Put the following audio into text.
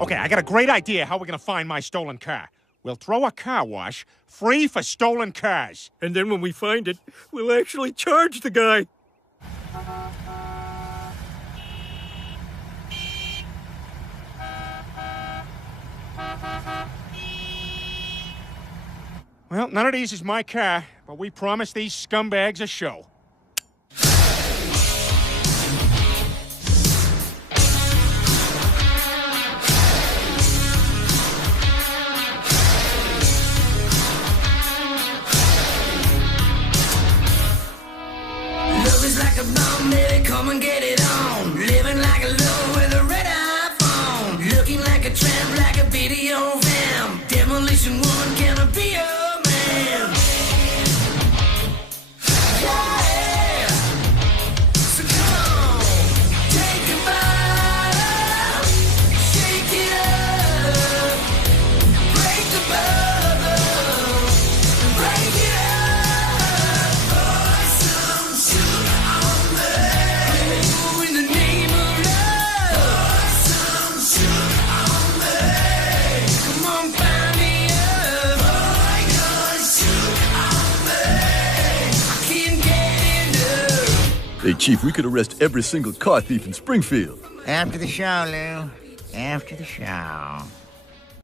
Okay, I got a great idea how we're gonna find my stolen car. We'll throw a car wash free for stolen cars. And then when we find it, we'll actually charge the guy. Well, none of these is my car, but we promised these scumbags a show. Love is like a bomb, baby, come and get it on. Living like a low with a red iPhone. Looking like a tramp, like a video film. Demolition woman, can I be your man? Yeah! So come on, take a bite, shake it up, break the bubble, break it up. Pour some sugar on me. Ooh, in the name of love. Pour some sugar on me. Come on, find me up. Pour sugar on me. I can't get enough. Hey, Chief, we could arrest every single car thief in Springfield. After the show, Lou. After the show.